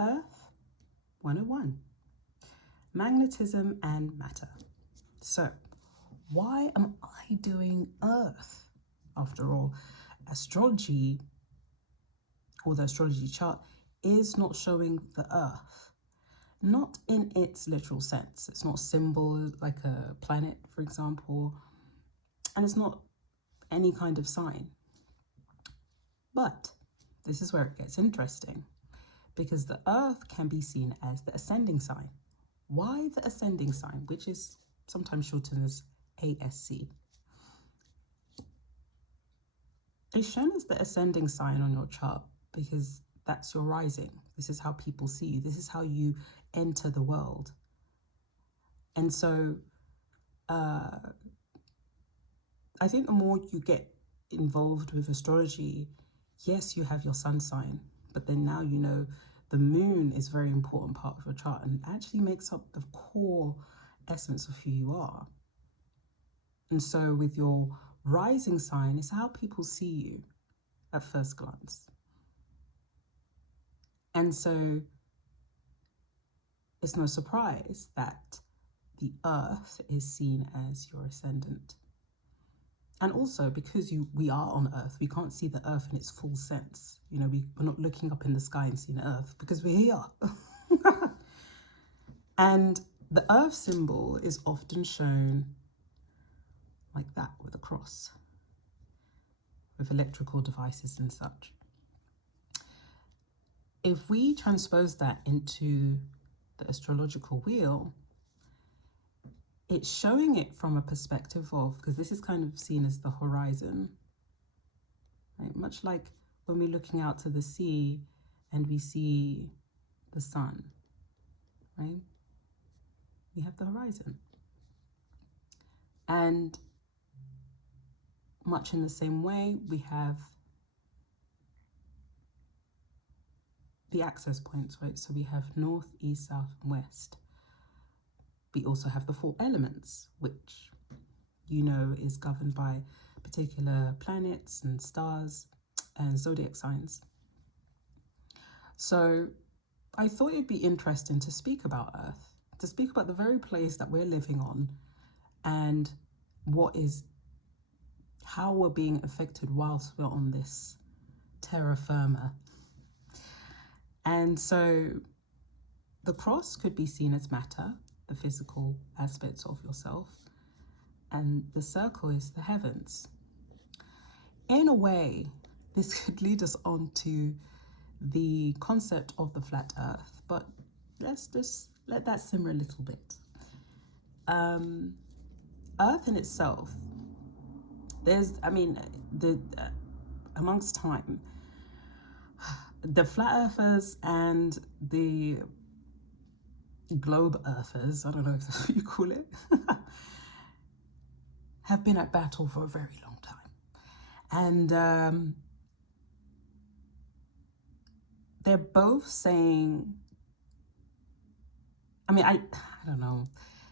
Earth 101, magnetism and matter. So why am I doing Earth? After all, astrology, or the astrology chart, is not showing the Earth. Not in its literal sense. It's not a symbol like a planet, for example, and it's not any kind of sign. But this is where it gets interesting, because the Earth can be seen as the ascending sign. Why the ascending sign, which is sometimes shortened as ASC? It's shown as the ascending sign on your chart because that's your rising. This is how people see you. This is how you enter the world. And so I think the more you get involved with astrology, yes, you have your sun sign, but then now you know the moon is a very important part of your chart and actually makes up the core essence of who you are. And so with your rising sign, it's how people see you at first glance. And so it's no surprise that the Earth is seen as your ascendant. And also because we are on Earth, we can't see the Earth in its full sense. You know, we're not looking up in the sky and seeing Earth because we're here. And the Earth symbol is often shown like that with a cross, with electrical devices and such. If we transpose that into the astrological wheel, it's showing it from a perspective of, because this is kind of seen as the horizon, right? Much like when we're looking out to the sea and we see the sun, right? We have the horizon. And much in the same way, we have the access points, right? So we have north, east, south, and west. We also have the 4 elements, which you know is governed by particular planets and stars and zodiac signs. So I thought it'd be interesting to speak about Earth, to speak about the very place that we're living on and how we're being affected whilst we're on this terra firma. And so the cross could be seen as matter, the physical aspects of yourself, and the circle is the heavens. In a way, this could lead us on to the concept of the flat Earth, but let's just let that simmer a little bit. Earth in itself, amongst time, the flat earthers and the globe earthers, I don't know if that's what you call it, have been at battle for a very long time. And they're both saying, I don't know.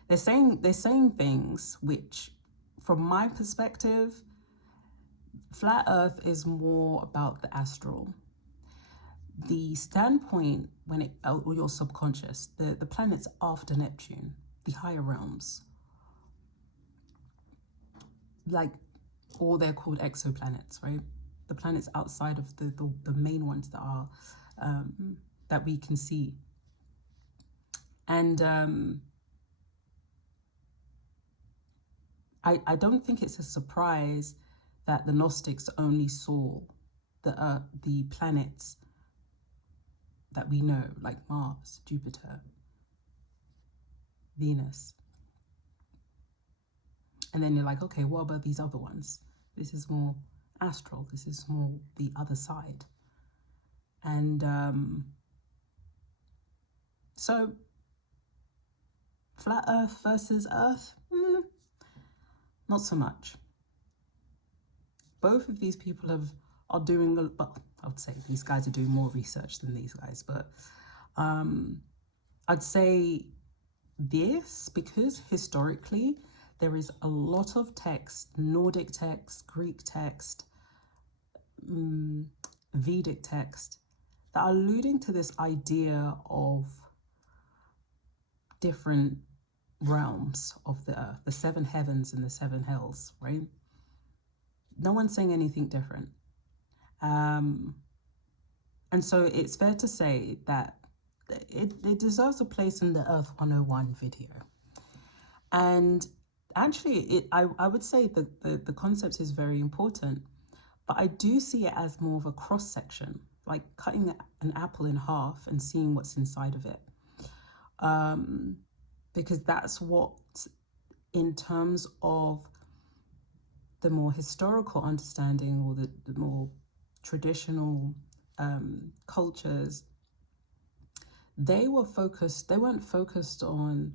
They're saying things which, from my perspective, flat Earth is more about the astral. The standpoint or your subconscious, the planets after Neptune, the higher realms, or they're called exoplanets, right? The planets outside of the main ones that are that we can see. And I don't think it's a surprise that the Gnostics only saw the planets that we know, like Mars, Jupiter, Venus. And then you're like, okay, what about these other ones? This is more astral. This is more the other side. And so flat Earth versus Earth, not so much. Both of these people are doing, well, I would say these guys are doing more research than these guys, but I'd say this because historically there is a lot of text, Nordic text, Greek text, Vedic text, that are alluding to this idea of different realms of the earth, the 7 heavens and the 7 hells, right? No one's saying anything different. And so it's fair to say that it deserves a place in the Earth 101 video. And actually, I would say that the concept is very important, but I do see it as more of a cross-section, like cutting an apple in half and seeing what's inside of it. Because that's what, in terms of the more historical understanding or the more traditional cultures, they weren't focused on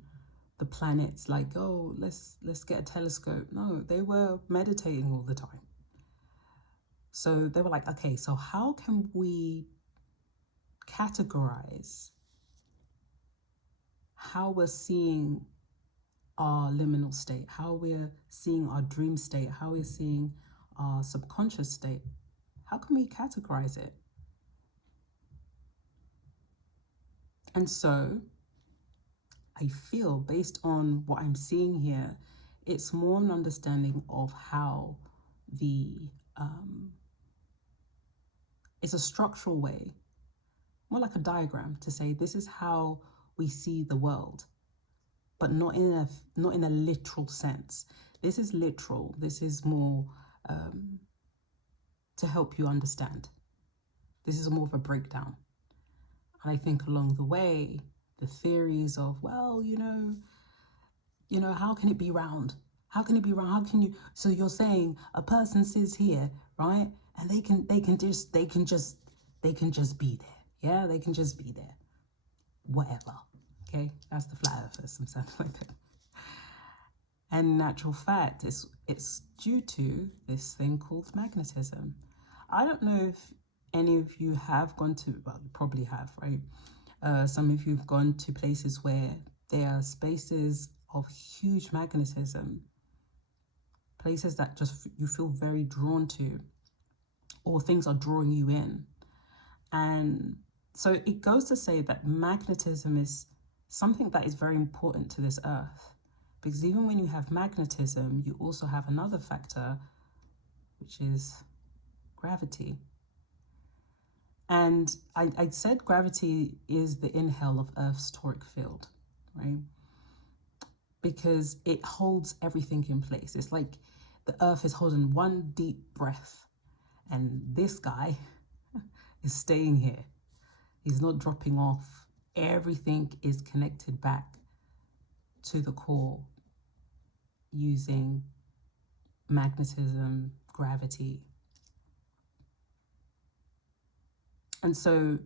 the planets like, oh, let's get a telescope. No, they were meditating all the time. So they were like, okay, so how can we categorize how we're seeing our liminal state, how we're seeing our dream state, how we're seeing our subconscious state? How can we categorize it? And so I feel, based on what I'm seeing here, it's more an understanding of how it's a structural way, more like a diagram, to say this is how we see the world, but not in a literal sense. This is literal. This is more to help you understand. This is more of a breakdown. And I think along the way, the theories of, well, you know, how can it be round? How can it be round? How can you? So you're saying a person sits here, right? And they can just be there. Yeah, they can just be there. Whatever. Okay, that's the flat earthers, something like that. And in actual fact, it's due to this thing called magnetism. I don't know if any of you have gone to, well, you probably have, right? Some of you have gone to places where there are spaces of huge magnetism, places that just you feel very drawn to, or things are drawing you in. And so it goes to say that magnetism is something that is very important to this earth, because even when you have magnetism, you also have another factor, which is gravity. And I said gravity is the inhale of Earth's toric field, right? Because it holds everything in place. It's like the Earth is holding one deep breath, and this guy is staying here. He's not dropping off. Everything is connected back to the core using magnetism, gravity. And so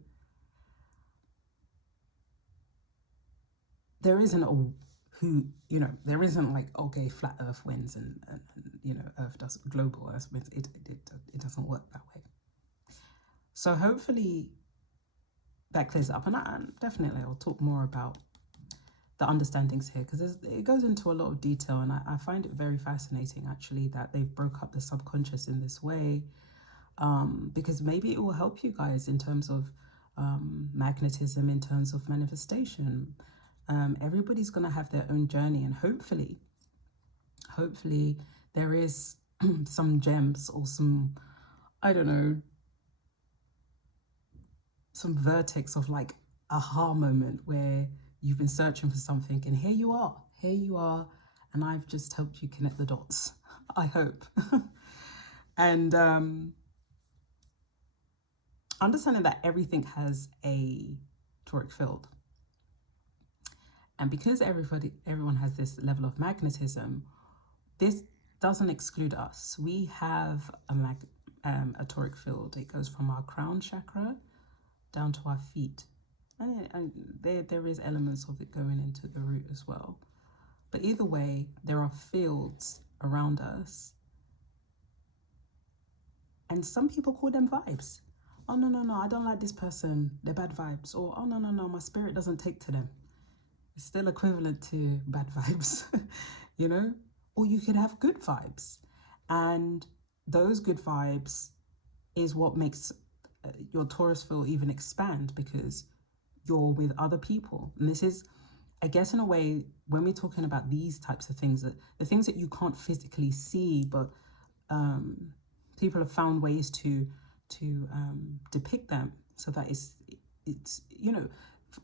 there isn't there isn't like, okay, flat Earth wins and Earth does, global Earth wins. It doesn't work that way. So hopefully that clears it up. And definitely I'll talk more about the understandings here, because it goes into a lot of detail, and I find it very fascinating actually that they've broke up the subconscious in this way, because maybe it will help you guys in terms of magnetism, in terms of manifestation. Everybody's going to have their own journey, and hopefully there is some gems or some, I don't know, some vertex of like aha moment where you've been searching for something, and here you are, and I've just helped you connect the dots, I hope. And understanding that everything has a toric field, and because everyone has this level of magnetism, this doesn't exclude us. We have a toric field. It goes from our crown chakra down to our feet. And there is elements of it going into the root as well. But either way, there are fields around us. And some people call them vibes. Oh, no, I don't like this person. They're bad vibes. Or, oh, no, my spirit doesn't take to them. It's still equivalent to bad vibes, Or you could have good vibes. And those good vibes is what makes your Taurus field even expand because you're with other people. And this is, I guess, in a way, when we're talking about these types of things, the things that you can't physically see, but people have found ways to depict them so that it's you know,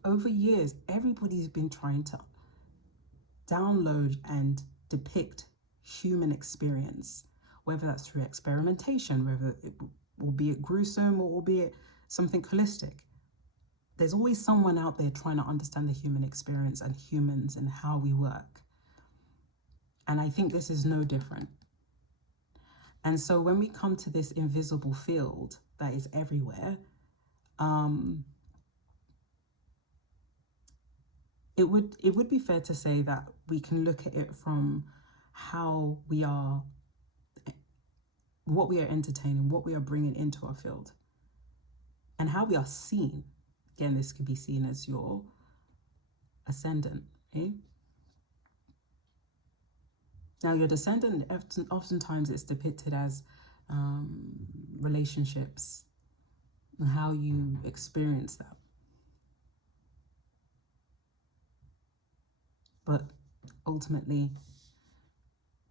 over years, everybody's been trying to download and depict human experience, whether that's through experimentation, whether it will be it gruesome or albeit something holistic. There's always someone out there trying to understand the human experience and humans and how we work. And I think this is no different. And so when we come to this invisible field that is everywhere, it would be fair to say that we can look at it from how we are, what we are entertaining, what we are bringing into our field, and how we are seen. Again, this could be seen as your ascendant, eh? Now, your descendant, oftentimes it's depicted as relationships and how you experience that. But ultimately,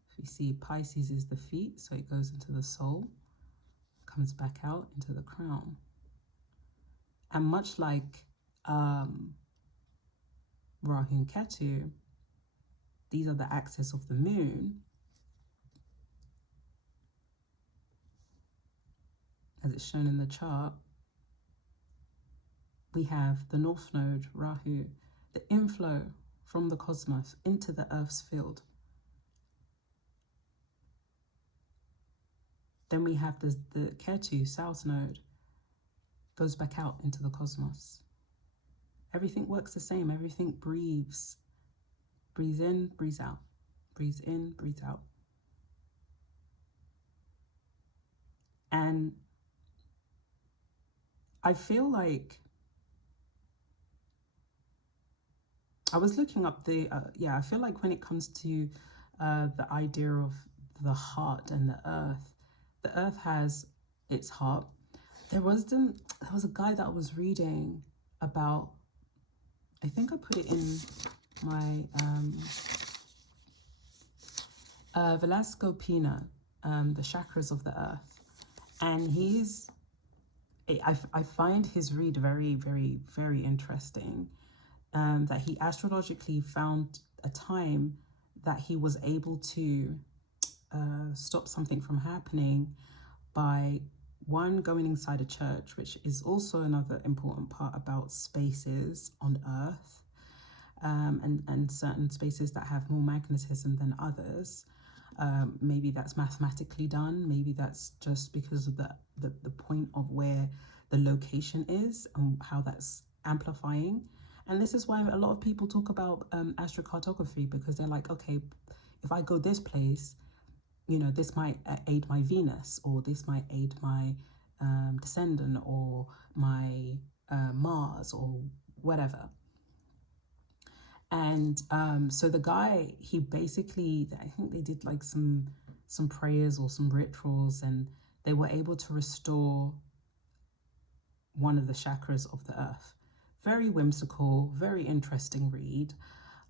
if you see, Pisces is the feet, so it goes into the soul, comes back out into the crown. And much like Rahu and Ketu, these are the axis of the moon, as it's shown in the chart. We have the North Node, Rahu, the inflow from the cosmos into the Earth's field. Then we have the Ketu, South Node, goes back out into the cosmos. Everything works the same. Everything breathes. Breathes in, breathes out. Breathes in, breathes out. And I feel like I was looking up the, I feel like when it comes to the idea of the heart and the earth has its heart. There was a guy that I was reading about, I think I put it in my Velasco Pina, the chakras of the earth. And I find his read very, very, very interesting. That he astrologically found a time that he was able to stop something from happening by, one, going inside a church, which is also another important part about spaces on Earth, and certain spaces that have more magnetism than others. Maybe that's mathematically done. Maybe that's just because of the point of where the location is and how that's amplifying. And this is why a lot of people talk about astrocartography, because they're like, okay, if I go this place, you know, this might aid my Venus, or this might aid my descendant, or my Mars, or whatever. And so the guy, he basically, I think they did like some prayers or some rituals, and they were able to restore one of the chakras of the earth. Very whimsical, very interesting read.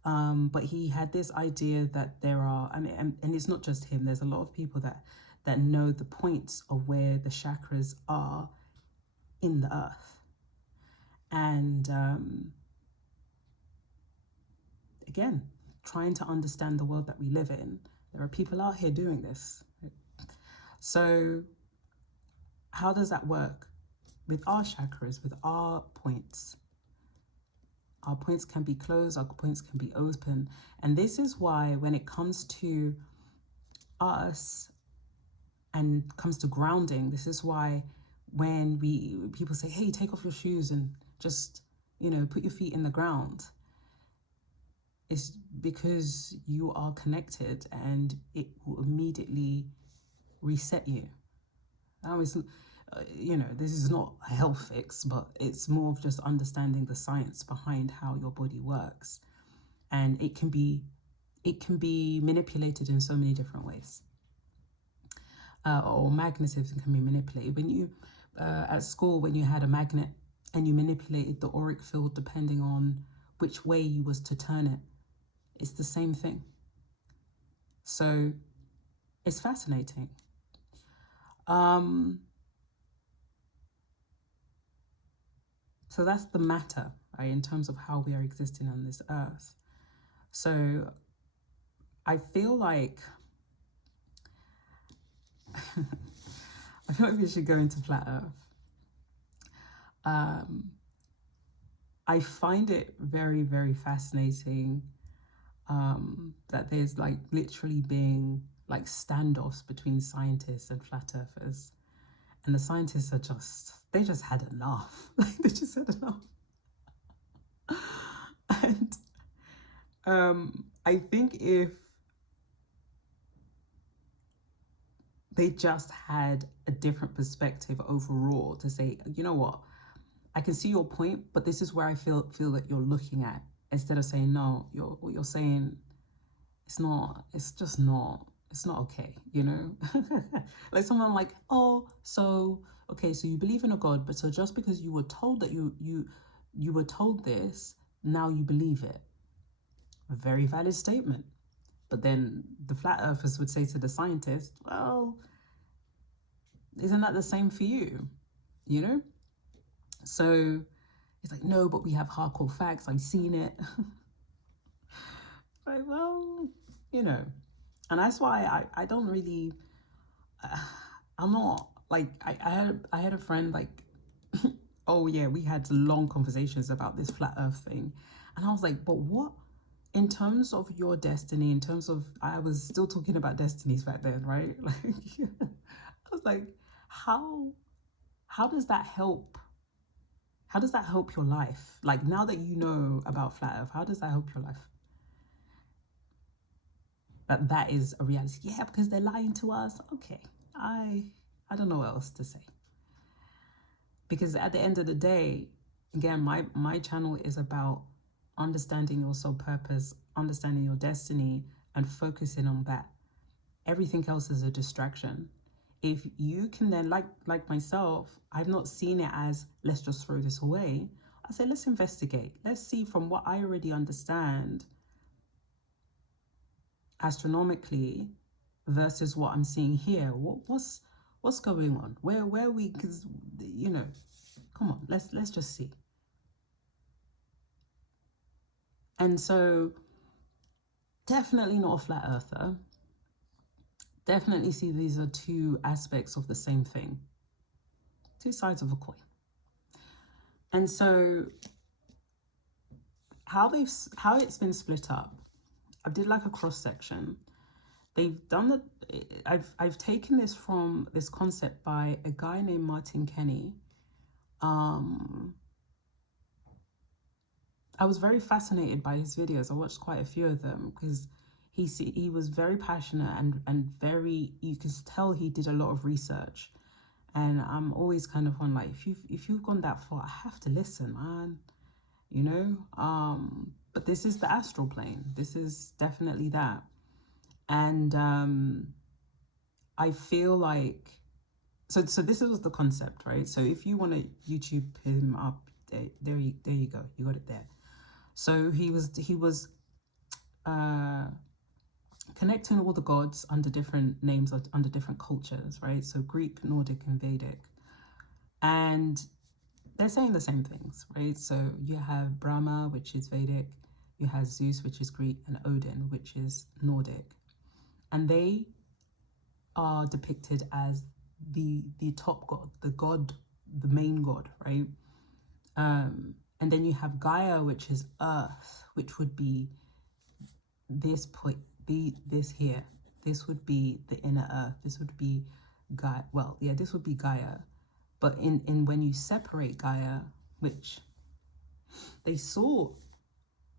But he had this idea that there are, and it's not just him, there's a lot of people that know the points of where the chakras are in the earth. And again, trying to understand the world that we live in. There are people out here doing this. So how does that work with our chakras, with our points? Our points can be closed, our points can be open. And this is why when it comes to us and comes to grounding, this is why when people say, hey, take off your shoes and just, you know, put your feet in the ground, it's because you are connected and it will immediately reset you. Now, you know, this is not a health fix, but it's more of just understanding the science behind how your body works. And it can be manipulated in so many different ways. Or magnetism can be manipulated. at school when you had a magnet and you manipulated the auric field depending on which way you was to turn it. It's the same thing. So it's fascinating. So that's the matter, right, in terms of how we are existing on this earth. So I feel like we should go into flat earth. I find it very, very fascinating that there's like literally being like standoffs between scientists and flat earthers. And the scientists are they just had enough. Like they just had enough. And I think if they just had a different perspective overall to say, you know what, I can see your point, but this is where I feel that you're looking at, instead of saying, no, what you're saying, it's just not okay, you know? Like someone like, oh, so, okay, so you believe in a God, but so just because you were told that you were told this, now you believe it. A very valid statement. But then the flat earthers would say to the scientists, well, isn't that the same for you? You know? So it's like, no, but we have hardcore facts. I've seen it. Like, well, you know. And that's why I don't really, I'm not, like, I had a friend, like, oh yeah, we had long conversations about this flat earth thing. And I was like, but what, in terms of your destiny, in terms of, I was still talking about destinies back then, right? Like, I was like, how does that help? How does that help your life? Like, now that you know about flat earth, how does that help your life? That is a reality. Yeah, because they're lying to us. Okay, I don't know what else to say. Because at the end of the day, again, my channel is about understanding your soul purpose, understanding your destiny, and focusing on that. Everything else is a distraction. If you can then, like myself, I've not seen it as, let's just throw this away. I say, let's investigate. Let's see from what I already understand astronomically versus what I'm seeing here. What's going on? Where are we? Because, you know, come on, let's just see. And so definitely not a flat earther. Definitely see these are two aspects of the same thing. Two sides of a coin. And so how it's been split up, I did like a cross section. They've done I've taken this from this concept by a guy named Martin Kenny. I was very fascinated by his videos. I watched quite a few of them because he was very passionate and very, you could tell he did a lot of research. And I'm always kind of on like, if you've gone that far, I have to listen, man. You know? But this is the astral plane. This is definitely that. And I feel like, so this was the concept, right? So if you want to YouTube him up, there you go. You got it there. So he was connecting all the gods under different names, under different cultures, right? So Greek, Nordic, and Vedic. And they're saying the same things, right? So you have Brahma, which is Vedic, you have Zeus, which is Greek, and Odin, which is Nordic. And they are depicted as the top god, the main god, right? And then you have Gaia, which is Earth, which would be this point, this here. This would be the inner Earth. This would be Gaia. Well, yeah, this would be Gaia. But in when you separate Gaia, which they saw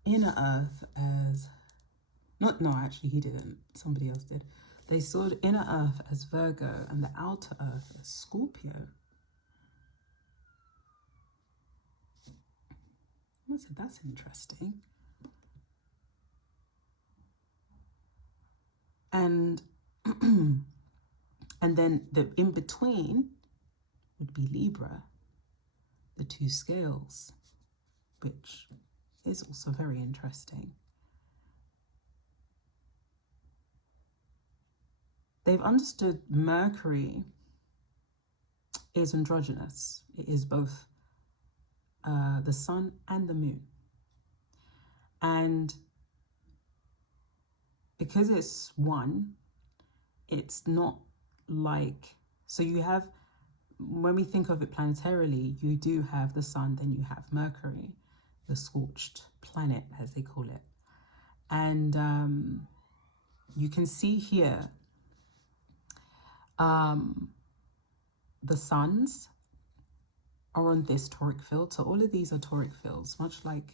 inner Earth as, no, actually he didn't. Somebody else did. They saw the inner Earth as Virgo and the outer Earth as Scorpio. I said, that's interesting. And and then the in between would be Libra, the two scales, which is also very interesting. They've understood Mercury is androgynous. It is both the sun and the moon. And because it's one, it's not like, so you have, when we think of it planetarily, you do have the sun, then you have Mercury, the scorched planet, as they call it. And you can see here, the suns are on this toric field. So all of these are toric fields, much like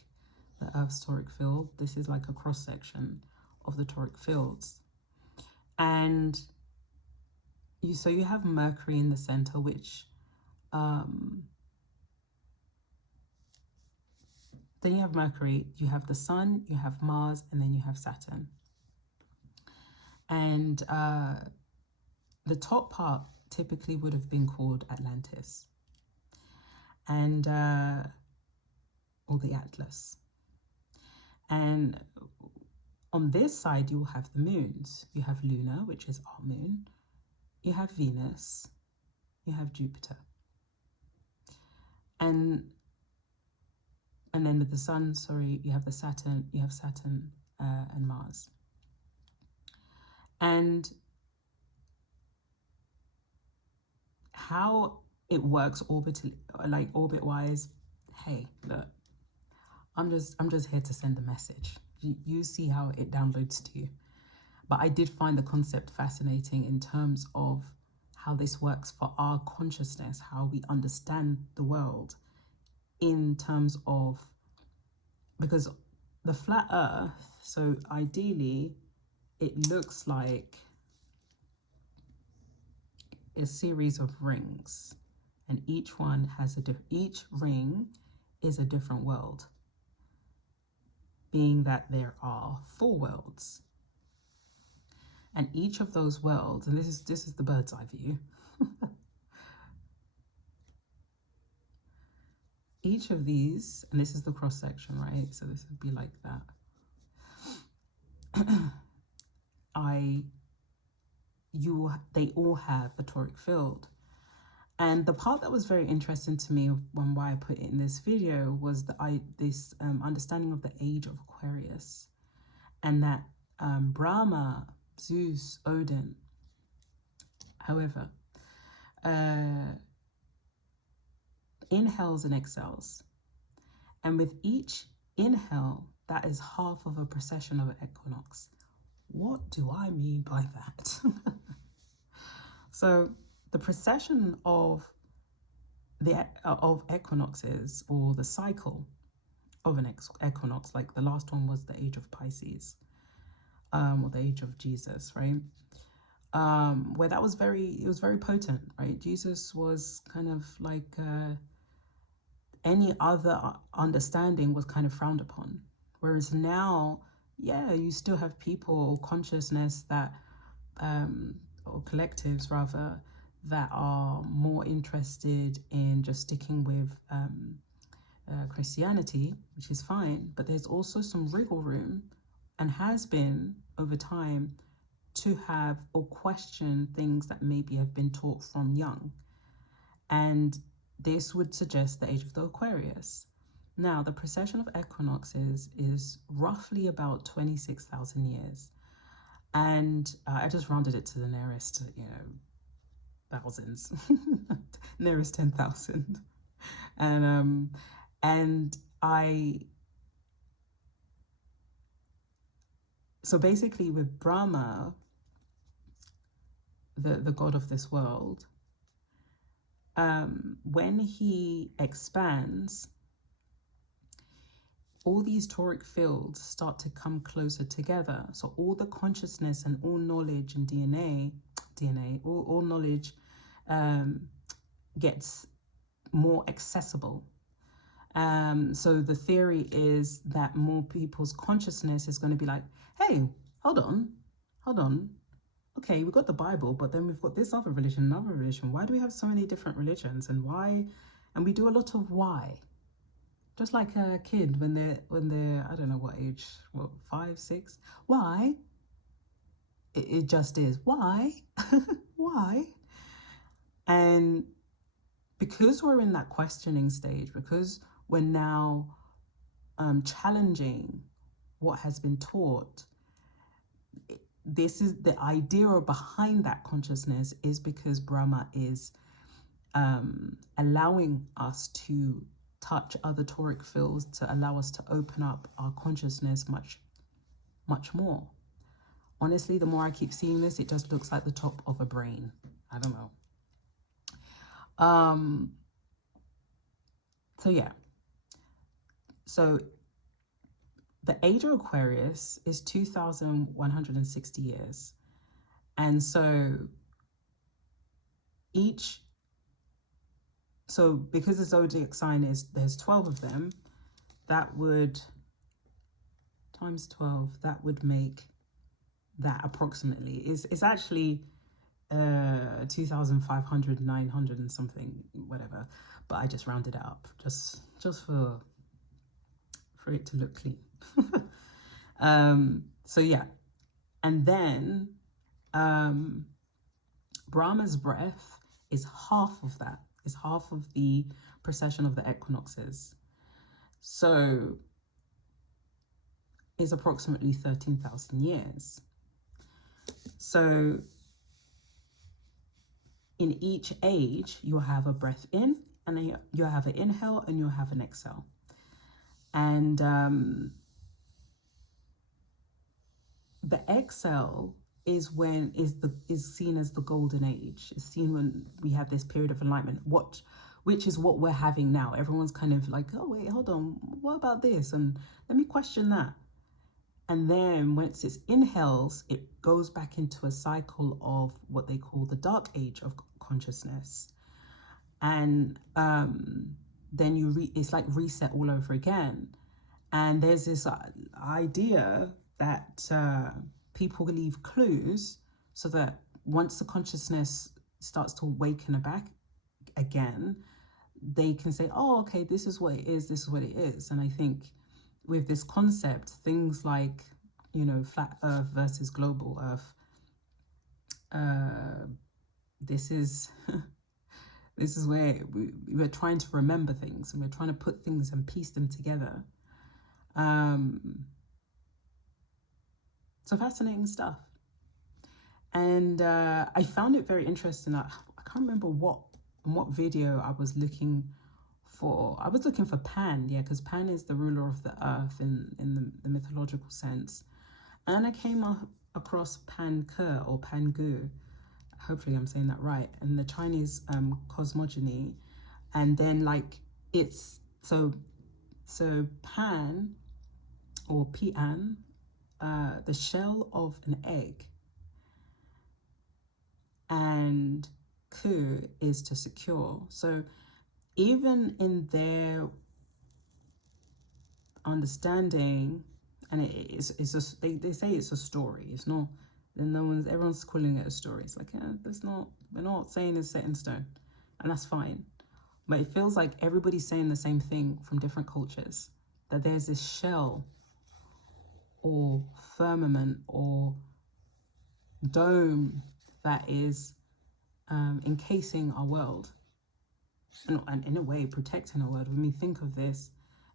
the Earth's toric field. This is like a cross-section of the toric fields. And so you have Mercury in the center, which then you have Mercury, you have the sun, you have Mars, and then you have Saturn. And the top part typically would have been called Atlantis, and or the Atlas. And on this side, you will have the moons. You have lunar, which is our moon. You have Venus. You have Jupiter. And then with the sun, sorry, you have Saturn and Mars. And how it works orbitally, like orbit-wise, hey, look, I'm just here to send a message. You see how it downloads to you. But I did find the concept fascinating in terms of how this works for our consciousness, how we understand the world in terms of, because the flat Earth, so ideally it looks like a series of rings, and each one has each ring is a different world, being that there are 4 worlds. And each of those worlds, and this is the bird's eye view. Each of these, and this is the cross section, right? So this would be like that. They all have a toric field. And the part that was very interesting to me, when why I put it in this video, was this understanding of the Age of Aquarius, and that Brahma, Zeus, Odin, however, inhales and exhales. And with each inhale, that is half of a precession of an equinox. What do I mean by that? So the precession of equinoxes, or the cycle of an equinox, like the last one was the age of Pisces, or the age of Jesus, right? Where that was it was very potent, right? Jesus was kind of like any other understanding was kind of frowned upon. Whereas now, yeah, you still have people or consciousness that, or collectives rather, that are more interested in just sticking with Christianity, which is fine. But there's also some wriggle room, and has been over time, to have or question things that maybe have been taught from young. And this would suggest the age of the Aquarius. Now, the precession of equinoxes is roughly about 26,000 years. And I just rounded it to the nearest, thousands, nearest 10,000. So basically with Brahma, the god of this world, when he expands, all these toric fields start to come closer together. So all the consciousness and all knowledge and all knowledge gets more accessible. So the theory is that more people's consciousness is going to be like, hey, hold on. okay, we've got the Bible, but then we've got this other religion, another religion. Why do we have so many different religions, and why? And we do a lot of why. Just like a kid when they're I don't know what age, what, 5, 6. Why? It just is. Why? Why? And because we're in that questioning stage, because we're now challenging what has been taught, this is the idea behind that consciousness, is because Brahma is allowing us to touch other toric fields, to allow us to open up our consciousness much, much more. Honestly, the more I keep seeing this, it just looks like the top of a brain. I don't know. So yeah. So the Age of Aquarius is 2,160 years. And so because the zodiac sign there's 12 of them, that would, times 12, that would make that approximately, it's actually 2,500, 900 and something, whatever. But I just rounded it up just for it to look clean. So yeah. And then Brahma's breath is half of that. Is half of the precession of the equinoxes. So is approximately 13,000 years. So in each age, you'll have a breath in, and then you'll have an inhale, and you'll have an exhale. And the exhale is seen as the golden age. It's seen when we have this period of enlightenment, which is what we're having now. Everyone's kind of like, oh wait, hold on, what about this? And let me question that. And then once it inhales, it goes back into a cycle of what they call the dark age of consciousness. And then it's like reset all over again. And there's this idea that people leave clues so that once the consciousness starts to awaken back again, they can say, oh, okay, this is what it is, this is what it is. And I think with this concept, things like, flat Earth versus global Earth, this is where we're trying to remember things, and we're trying to put things and piece them together. So fascinating stuff. And I found it very interesting. I can't remember what video I was looking for. I was looking for Pan, yeah, because Pan is the ruler of the earth in the mythological sense. And I came across Pan Ke or Pan Gu. Hopefully I'm saying that right. And the Chinese cosmogony. And then it's so Pan or Pian, the shell of an egg, and Ku is to secure. So even in their understanding, and they say it's a story. It's not. Then everyone's calling it a story. It's like, we're not saying it's set in stone, and that's fine. But it feels like everybody's saying the same thing from different cultures. That there's this shell or firmament or dome that is encasing our world, and in a way protecting our world. When we think of this,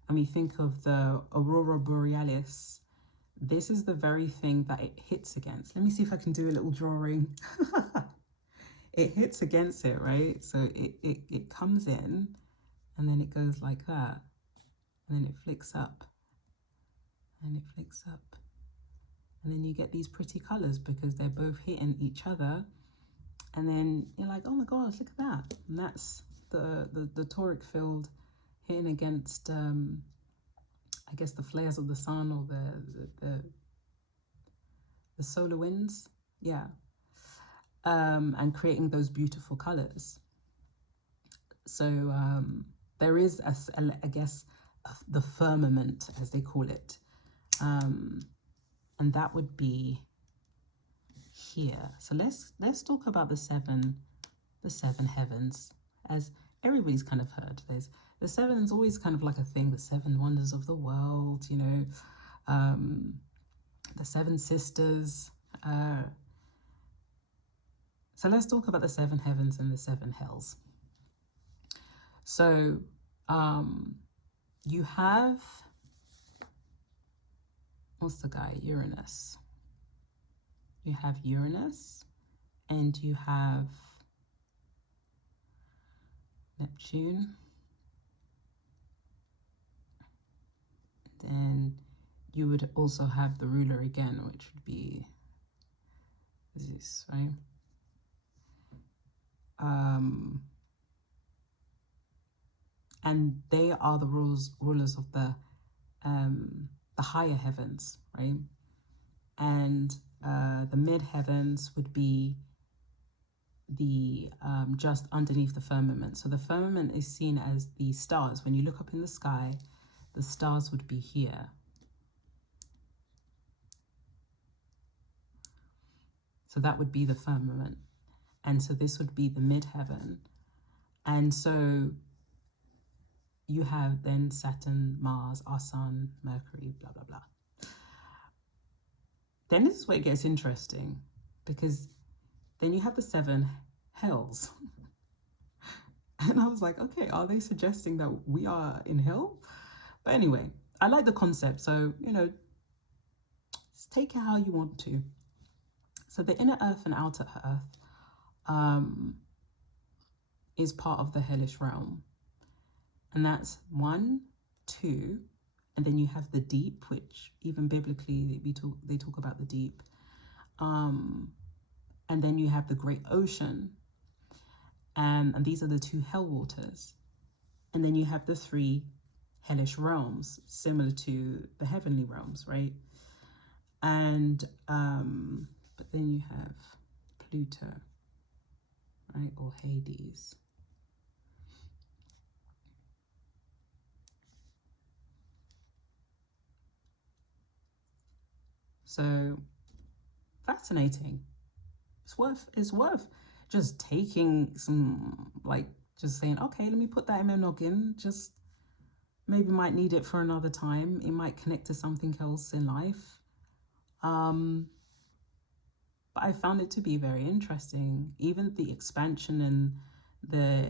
and we think of the aurora borealis, this is the very thing that it hits against. Let me see if I can do a little drawing. It hits against it, right? So it comes in, and then it goes like that, and then it flicks up, and it flicks up, and then you get these pretty colors because they're both hitting each other. And then you're like, oh my gosh, look at that. And that's the toric field hitting against, I guess, the flares of the sun, or the solar winds. Yeah. And creating those beautiful colors. So there is, I guess, the firmament, as they call it. And that would be here. So let's talk about the seven heavens. As everybody's kind of heard, there's the seven is always kind of like a thing, the seven wonders of the world, you know, the seven sisters. So let's talk about the seven heavens and the seven hells. So you have, what's the guy? Uranus. You have Uranus and you have Neptune. Then you would also have the ruler again, which would be Zeus, right? And they are the rulers of the higher heavens, right? And the mid heavens would be the just underneath the firmament. So the firmament is seen as the stars. When you look up in the sky, the stars would be here. So that would be the firmament. And so this would be the mid-heaven. And so you have then Saturn, Mars, our sun, Mercury, blah, blah, blah. Then this is where it gets interesting, because then you have the seven hells. And I was like, okay, are they suggesting that we are in hell? But anyway, I like the concept. So, you know, just take it how you want to. So the inner earth and outer earth is part of the hellish realm. And that's 1, 2, and then you have the deep, which even biblically they talk about the deep. And then you have the great ocean. And these are the 2 hell waters. And then you have the 3 hellish realms, similar to the heavenly realms, right? And but then you have Pluto, right, or Hades. So fascinating. It's worth just taking some, like, just saying, okay, let me put that in my noggin. Just maybe might need it for another time. It might connect to something else in life. But I found it to be very interesting. Even the expansion and the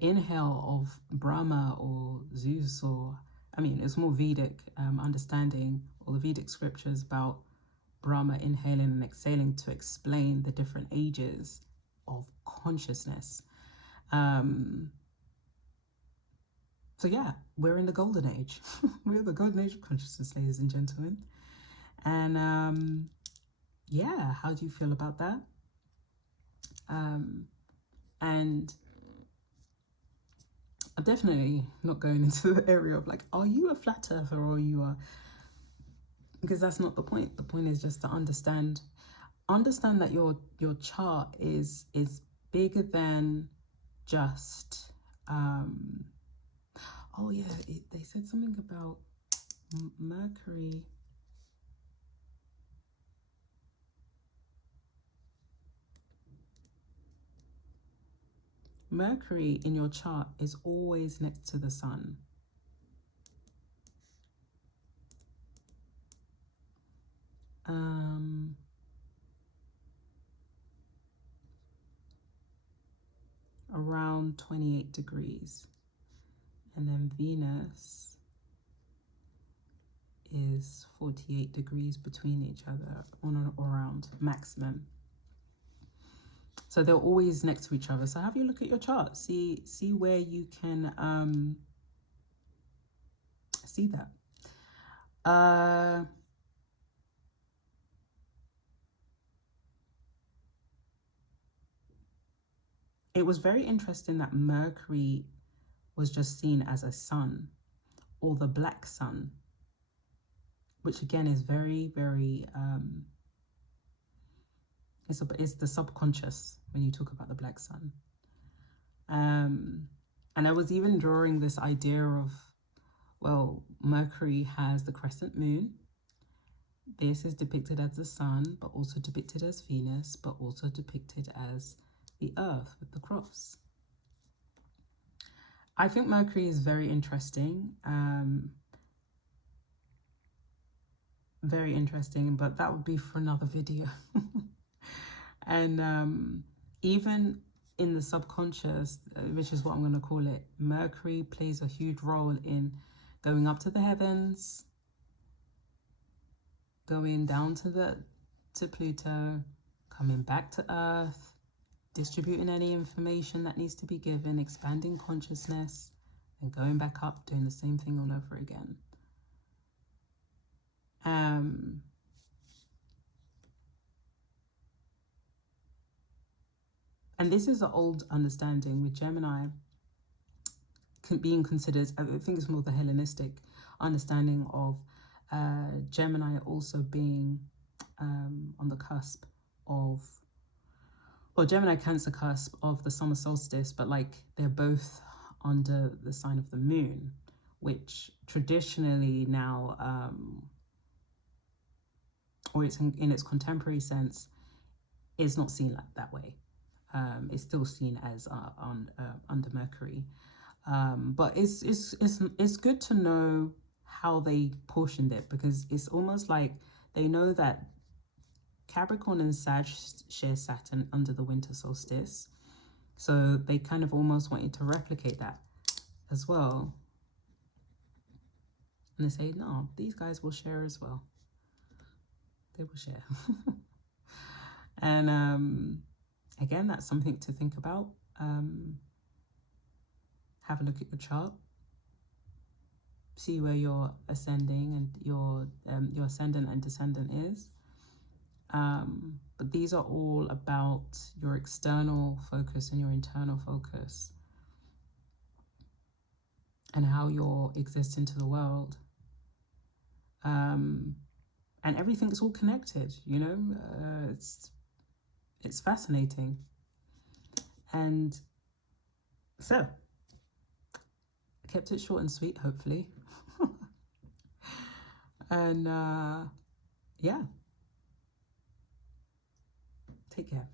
inhale of Brahma or Zeus, or I mean, it's more Vedic understanding, or the Vedic scriptures about Brahma inhaling and exhaling to explain the different ages of consciousness. So yeah, we're in the golden age. We're the golden age of consciousness, ladies and gentlemen. And yeah, how do you feel about that? And I'm definitely not going into the area of like, are you a flat earther or are you a... Because that's not the point. The point is just to understand that your chart is bigger than just oh yeah, they said something about Mercury. Mercury in your chart is always next to the sun. Around 28 degrees. And then Venus is 48 degrees between each other, on or around maximum. So they're always next to each other. So have you look at your chart. See where you can see that. It was very interesting that Mercury was just seen as a sun, or the black sun, which again is very, very, it's the subconscious when you talk about the black sun. And I was even drawing this idea of, well, Mercury has the crescent moon, This is depicted as the sun, but also depicted as Venus, but also depicted as the earth with the cross. I think Mercury is very interesting. Very interesting, but that would be for another video. And even in the subconscious, which is what I'm going to call it, Mercury plays a huge role in going up to the heavens, going down to Pluto, coming back to Earth, distributing any information that needs to be given, expanding consciousness, and going back up, doing the same thing all over again. And this is an old understanding with Gemini being considered, I think it's more the Hellenistic understanding of Gemini also being on the cusp of, or Gemini Cancer cusp of the summer solstice, but like they're both under the sign of the moon, which traditionally now, or it's in its contemporary sense, is not seen like that way. It's still seen as under Mercury. But it's good to know how they portioned it, because it's almost like they know that Capricorn and Sag share Saturn under the winter solstice. So they kind of almost wanted to replicate that as well. And they say, no, these guys will share as well. They will share. And again, that's something to think about. Have a look at your chart. See where your ascending and your ascendant and descendant is. But these are all about your external focus and your internal focus, and how you're existing to the world. And everything's all connected, you know. It's fascinating. And so I kept it short and sweet, hopefully. And yeah, take care.